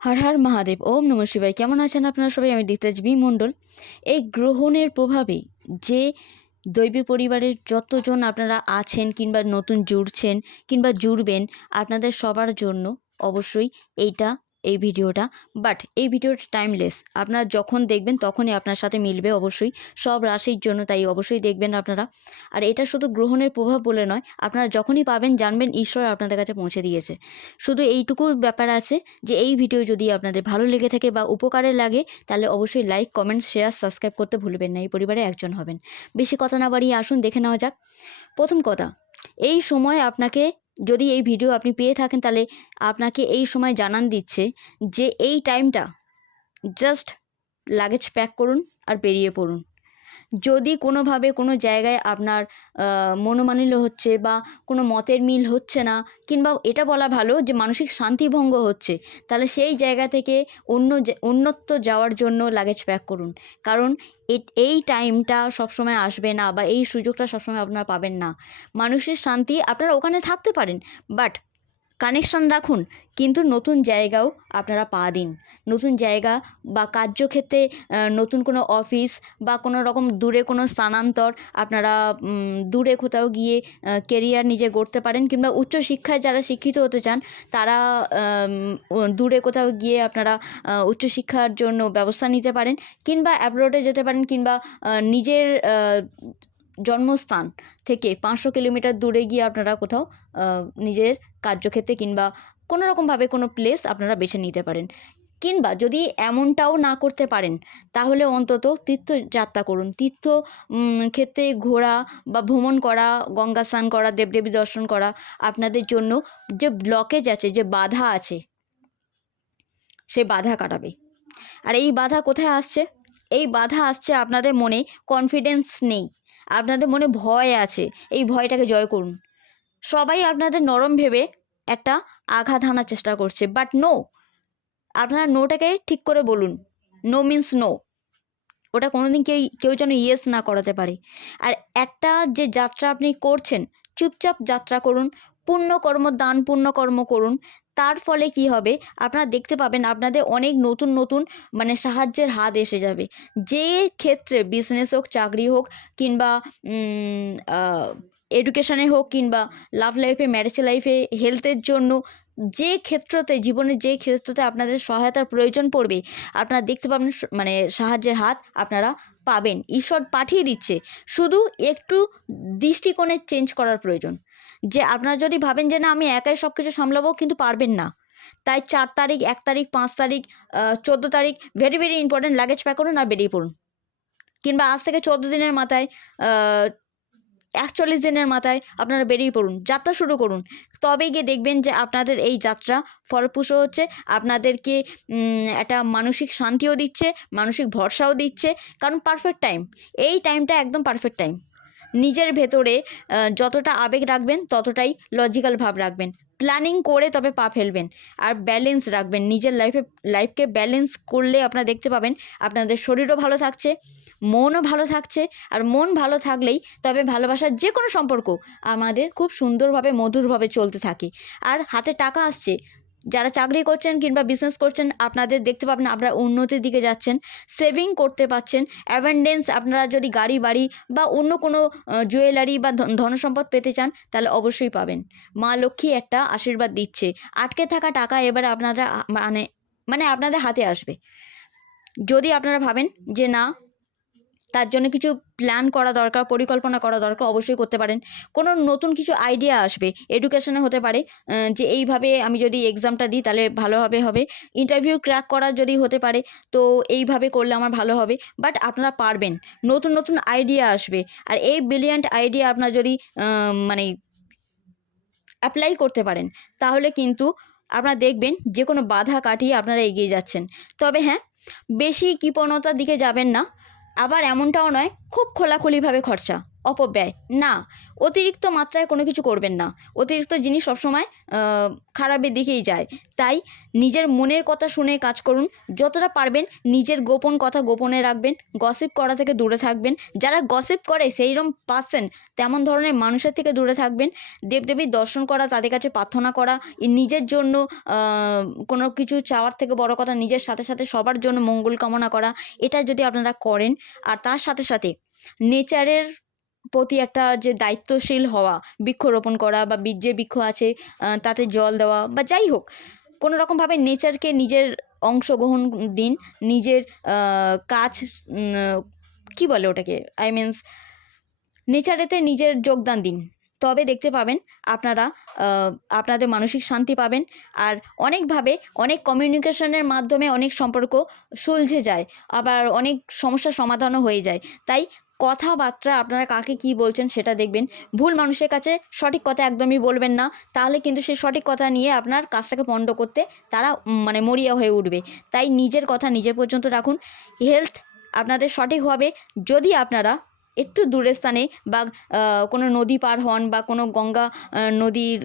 হর হর মহাদেব, ওম নমঃ শিবায়। কেমন আছেন আপনারা সবাই? আমি দীপ্তাজ বি মণ্ডল। এই গ্রহণের প্রভাবে যে দৈবী পরিবারের যতজন আপনারা আছেন কিংবা নতুন জুড়ছেন কিংবা জুড়বেন, আপনাদের সবার জন্য অবশ্যই এই ভিডিওটা। বাট এই ভিডিওটা টাইমলেস, আপনারা যখন দেখবেন তখনই আপনার সাথে মিলবে অবশ্যই, সব রাশির জন্য, তাই অবশ্যই দেখবেন আপনারা। আর এটা শুধু গ্রহণের প্রভাব বলে নয়, আপনারা যখনই পাবেন জানবেন ঈশ্বর আপনাদের কাছে পৌঁছে দিয়েছে। শুধু এইটুকু ব্যাপার আছে যে এই ভিডিও যদি আপনাদের ভালো লেগে থাকে বা উপকারে লাগে, তাহলে অবশ্যই লাইক, কমেন্ট, শেয়ার, সাবস্ক্রাইব করতে ভুলবেন না। এই পরিবারে একজন হবেন। বেশি কথা না বাড়িয়ে আসুন দেখে নেওয়া যাক। প্রথম কথা, এই সময় আপনাকে, যদি এই ভিডিও আপনি পেয়ে থাকেন, তাহলে আপনাকে এই সময় জানান দিচ্ছে যে এই টাইমটা জাস্ট লাগেজ প্যাক করুন আর বেরিয়ে পড়ুন। যদি কোনোভাবে কোনো জায়গায় আপনার মনোমালিন্য হচ্ছে বা কোনো মতের মিল হচ্ছে না, কিংবা এটা বলা ভালো যে মানসিক শান্তিভঙ্গ হচ্ছে, তাহলে সেই জায়গা থেকে অন্যত্র যাওয়ার জন্য লাগেজ প্যাক করুন। কারণ এই টাইমটা সবসময় আসবে না, বা এই সুযোগটা সবসময় আপনারা পাবেন না। মানসিক শান্তি, আপনারা ওখানে থাকতে পারেন, বাট কানেকশান রাখুন, কিন্তু নতুন জায়গাও আপনারা পা দিন। নতুন জায়গা বা কার্যক্ষেত্রে নতুন কোনো অফিস বা কোনো রকম দূরে কোনো স্থানান্তর, আপনারা দূরে কোথাও গিয়ে কেরিয়ার নিজে গড়তে পারেন, কিংবা উচ্চশিক্ষায় যারা শিক্ষিত হতে চান তারা দূরে কোথাও গিয়ে আপনারা উচ্চশিক্ষার জন্য ব্যবস্থা নিতে পারেন, কিংবা অ্যাব্রোডে যেতে পারেন, কিংবা নিজের জন্মস্থান থেকে 500 কিলোমিটার দূরে গিয়ে আপনারা কোথাও নিজের কার্যক্ষেত্রে কিংবা কোনো রকমভাবে কোনো প্লেস আপনারা বেছে নিতে পারেন। কিংবা যদি এমনটাও না করতে পারেন, তাহলে অন্তত তীর্থযাত্রা করুন। তীর্থ ক্ষেত্রে ঘোরা বা ভ্রমণ করা, গঙ্গা স্নান করা, দেবদেবী দর্শন করা আপনাদের জন্য যে ব্লকেজ আছে, যে বাধা আছে, সে বাধা কাটাবে। আর এই বাধা কোথায় আসছে? এই বাধা আসছে আপনাদের মনে কনফিডেন্স নেই, আপনাদের মনে ভয় আছে। এই ভয়টাকে জয় করুন। সবাই আপনাদের নরম ভেবে একটা আঘাত হানার চেষ্টা করছে, বাট নো, আপনারা নোটাকে ঠিক করে বলুন। No means no. ওটা কোনোদিন কেউ যেন ইয়েস না করাতে পারে। আর একটা যে যাত্রা আপনি করছেন, চুপচাপ যাত্রা করুন, পুণ্যকর্ম, দান পুণ্যকর্ম করুন। তার ফলে কি হবে, আপনারা দেখতে পাবেন আপনাদের অনেক নতুন নতুন সাহায্যের হাত এসে যাবে। যে ক্ষেত্রে বিজনেস হোক, চাকরি হোক, কিংবা এডুকেশনে হোক, কিংবা লাভ লাইফে, ম্যারেজ লাইফে, হেলথের জন্য, যে ক্ষেত্রতে, জীবনের যে ক্ষেত্রতে আপনাদের সহায়তার প্রয়োজন পড়বে, আপনারা দেখতে পাবেন সাহায্যের হাত আপনারা পাবেন। ঈশ্বর পাঠিয়ে দিচ্ছে, শুধু একটু দৃষ্টিকোণের চেঞ্জ করার প্রয়োজন। যে আপনারা যদি ভাবেন যে না আমি একাই সব কিছু সামলাবো, কিন্তু পারবেন না। তাই 4 তারিখ, 1 তারিখ, 5 তারিখ, 14 তারিখ very very important, luggage pack করুন আর বেরিয়ে পড়ুন। কিংবা আজ থেকে 14 দিনের মাথায়, 41 দিনের মাথায় আপনারা বেরিয়ে পড়ুন, যাত্রা শুরু করুন। তবে গিয়ে দেখবেন যে আপনাদের এই যাত্রা ফলপ্রসূ হচ্ছে, আপনাদেরকে একটা মানসিক শান্তিও দিচ্ছে, মানসিক ভরসাও দিচ্ছে। কারণ পারফেক্ট টাইম, এই টাইমটা একদম পারফেক্ট টাইম। নিজের ভেতরে যতটা আবেগ রাখবেন, ততটাই লজিক্যাল ভাব রাখবেন। প্ল্যানিং করে তবে পা ফেলবেন, আর ব্যালেন্স রাখবেন। নিজের লাইফকে ব্যালেন্স করলে আপনারা দেখতে পাবেন আপনাদের শরীরও ভালো থাকছে, মনও ভালো থাকছে। আর মন ভালো থাকলেই তবে ভালোবাসার যে কোনো সম্পর্ক আমাদের খুব সুন্দরভাবে, মধুরভাবে চলতে থাকে। আর হাতে টাকা আসছে। যারা চাকরি করছেন কিংবা বিজনেস করছেন, আপনাদের দেখতে পাবেন আপনারা উন্নতির দিকে যাচ্ছেন, সেভিং করতে পারছেন। অ্যাভেন্ডেন্স, আপনারা যদি গাড়ি বাড়ি বা অন্য কোনো জুয়েলারি বা ধনসম্পদ পেতে চান, তাহলে অবশ্যই পাবেন। মা লক্ষ্মী একটা আশীর্বাদ দিচ্ছে। আটকে থাকা টাকা এবারে আপনারা আপনাদের হাতে আসবে। যদি আপনারা ভাবেন যে না, তার জন্য কিছু প্ল্যান করা দরকার, পরিকল্পনা করা দরকার, অবশ্যই করতে পারেন। কোনো নতুন কিছু আইডিয়া আসবে, এডুকেশনে হতে পারে, যে এইভাবে আমি যদি এক্সামটা দিই তাহলে ভালোভাবে হবে। ইন্টারভিউ ক্র্যাক করা যদি হতে পারে, তো এইভাবে করলে আমার ভালো হবে। বাট আপনারা পারবেন, নতুন নতুন আইডিয়া আসবে। আর এই ব্রিলিয়ান্ট আইডিয়া আপনারা যদি অ্যাপ্লাই করতে পারেন, তাহলে কিন্তু আপনারা দেখবেন যে কোনো বাধা কাটিয়ে আপনারা এগিয়ে যাচ্ছেন। তবে হ্যাঁ, বেশি কৃপণতার দিকে যাবেন না। আবার এমনটাও নয় খুব খোলাখুলিভাবে খরচা, অপব্যয় না, অতিরিক্ত মাত্রায় কোনো কিছু করবেন না। অতিরিক্ত জিনিস সবসময় খারাপের দিকেই যায়। তাই নিজের মনের কথা শুনে কাজ করুন। যতটা পারবেন নিজের গোপন কথা গোপনে রাখবেন, গসিপ করা থেকে দূরে থাকবেন। যারা গসিপ করে সেইরকম পার্সন, তেমন ধরনের মানুষের থেকে দূরে থাকবেন। দেবদেবীর দর্শন করা, তাদের কাছে প্রার্থনা করা, নিজের জন্য কোনো কিছু চাওয়ার থেকে বড় কথা নিজের সাথে সাথে সবার জন্য মঙ্গল কামনা করা, এটা যদি আপনারা করেন, আর তার সাথে সাথে নেচারের প্রতি একটা যে দায়িত্বশীল হওয়া, বৃক্ষরোপণ করা বা যে বৃক্ষ আছে তাতে জল দেওয়া বা যাই হোক, কোনো রকমভাবে নেচারকে নিজের অংশগ্রহণ দিন, নিজের কাজ কি বলে ওটাকে, আই মিনস নেচারেতে নিজের যোগদান দিন। তবে দেখতে পাবেন আপনারা আপনাদের মানসিক শান্তি পাবেন। আর অনেকভাবে অনেক কমিউনিকেশনের মাধ্যমে অনেক সম্পর্ক সুলঝে যায়, আবার অনেক সমস্যার সমাধানও হয়ে যায়। তাই কথাবার্তা আপনারা কাকে কী বলছেন সেটা দেখবেন। ভুল মানুষের কাছে সঠিক কথা একদমই বলবেন না, তাহলে কিন্তু সেই সঠিক কথা নিয়ে আপনার কাজটাকে পণ্ড করতে তারা মানে মরিয়া হয়ে উঠবে। তাই নিজের কথা নিজের পর্যন্ত রাখুন। হেলথ আপনাদের সঠিক হবে যদি আপনারা একটু দূরের স্থানে বা কোনো নদী পার হন বা কোনো গঙ্গা নদীর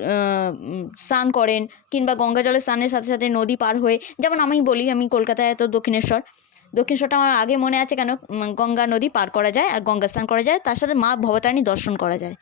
স্নান করেন, কিংবা গঙ্গা জলের স্নানের সাথে সাথে নদী পার হয়ে, যেমন আমি বলি আমি কলকাতায় তো দক্ষিণেশ্বরটা আমার আগে মনে আছে কেন, গঙ্গা নদী পার করা যায় আর গঙ্গা স্নান করা যায়, তার সাথে মা ভবতারিণী দর্শন করা যায়।